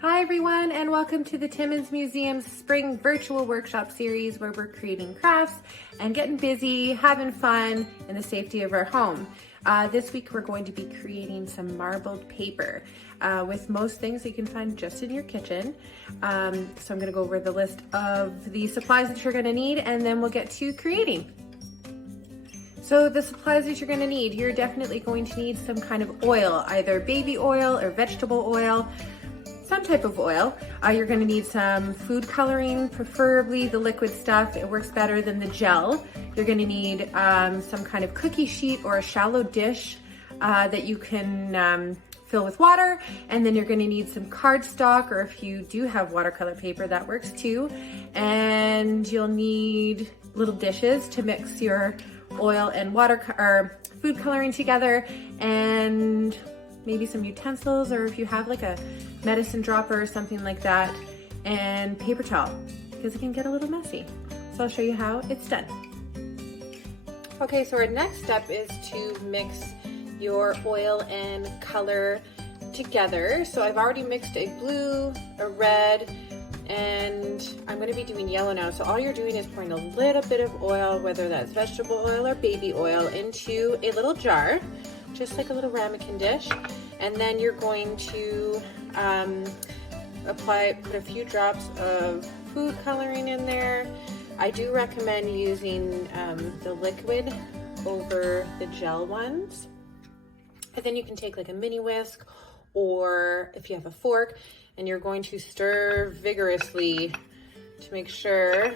Hi everyone, and welcome to the Timmins Museum's Spring Virtual Workshop Series, where we're creating crafts and getting busy, having fun in the safety of our home. This week we're going to be creating some marbled paper with most things that you can find just in your kitchen. So I'm going to go over the list of the supplies that you're going to need, and then we'll get to creating. So the supplies that you're going to need, you're definitely going to need some kind of oil, either baby oil or vegetable oil. Some type of oil. You're going to need some food coloring, preferably the liquid stuff. It works better than the gel. You're going to need some kind of cookie sheet or a shallow dish that you can fill with water. And then you're going to need some cardstock, or if you do have watercolor paper, that works too. And you'll need little dishes to mix your oil and food coloring together, and maybe some utensils, or if you have like a medicine dropper or something like that, and paper towel, because it can get a little messy. So I'll show you how it's done. Okay, so our next step is to mix your oil and color together. So I've already mixed a blue, a red, and I'm going to be doing yellow now. So all you're doing is pouring a little bit of oil, whether that's vegetable oil or baby oil, into a little jar, just like a little ramekin dish. And then you're going to put a few drops of food coloring in there. I do recommend using the liquid over the gel ones. And then you can take like a mini whisk, or if you have a fork, and you're going to stir vigorously to make sure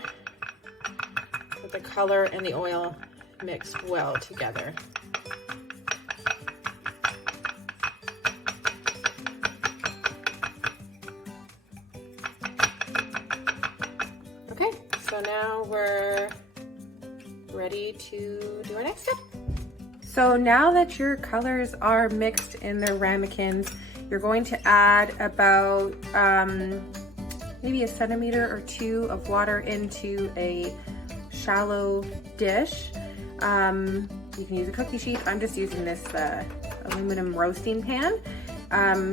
that the color and the oil mix well together. Okay, so now we're ready to do our next step. So now that your colors are mixed in their ramekins, you're going to add about maybe a centimeter or two of water into a shallow dish. You can use a cookie sheet. I'm just using this aluminum roasting pan.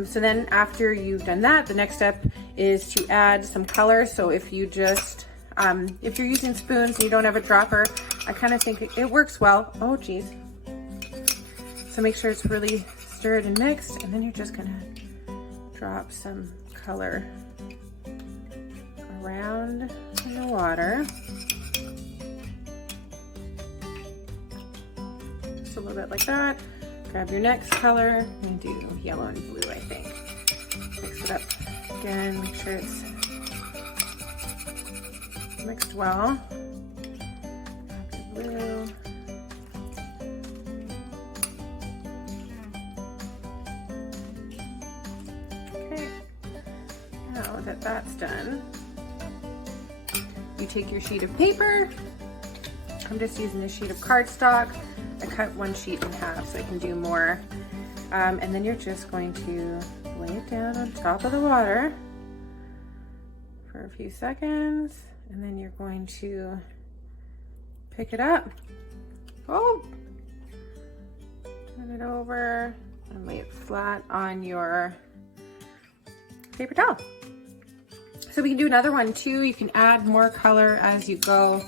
So then after you've done that, the next step is to add some color. So if you just, if you're using spoons and you don't have a dropper, I kind of think it works well. Oh geez. So make sure it's really stirred and mixed, and then you're just gonna drop some color around in the water. Just a little bit like that. Grab your next color and do yellow and blue, I think. Mix it up again, make sure it's mixed well. Grab your blue. Now that that's done, you take your sheet of paper. I'm just using a sheet of cardstock. I cut one sheet in half so I can do more. And then you're just going to lay it down on top of the water for a few seconds, and then you're going to pick it up. Oh! Turn it over and lay it flat on your paper towel. So we can do another one too. You can add more color as you go.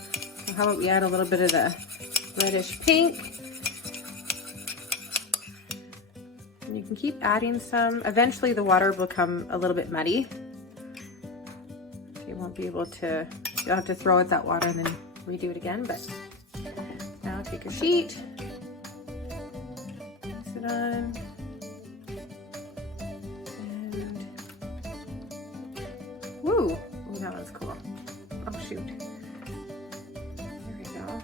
So how about we add a little bit of the reddish pink? And you can keep adding some. Eventually the water will become a little bit muddy. You won't be able to, you'll have to throw out that water and then redo it again. But now take a sheet, place it on. Woo! Ooh, that one's cool. Oh shoot. There we go.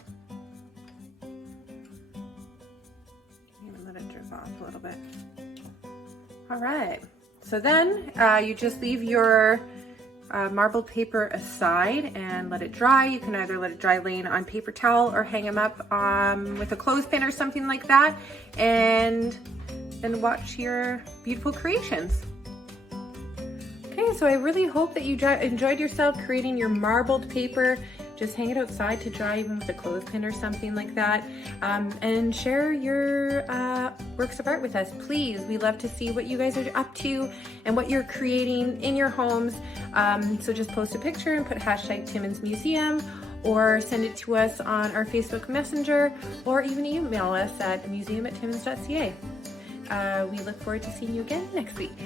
Even let it drip off a little bit. All right. So then you just leave your marbled paper aside and let it dry. You can either let it dry laying on paper towel or hang them up with a clothespin or something like that, and then watch your beautiful creations. Okay, so I really hope that you enjoyed yourself creating your marbled paper. Just hang it outside to dry, even with a clothespin or something like that. And share your work works of art with us, please. We love to see what you guys are up to and what you're creating in your homes. So just post a picture and put hashtag Timmins Museum, or send it to us on our Facebook Messenger, or even email us at museum@timmins.ca. We look forward to seeing you again next week.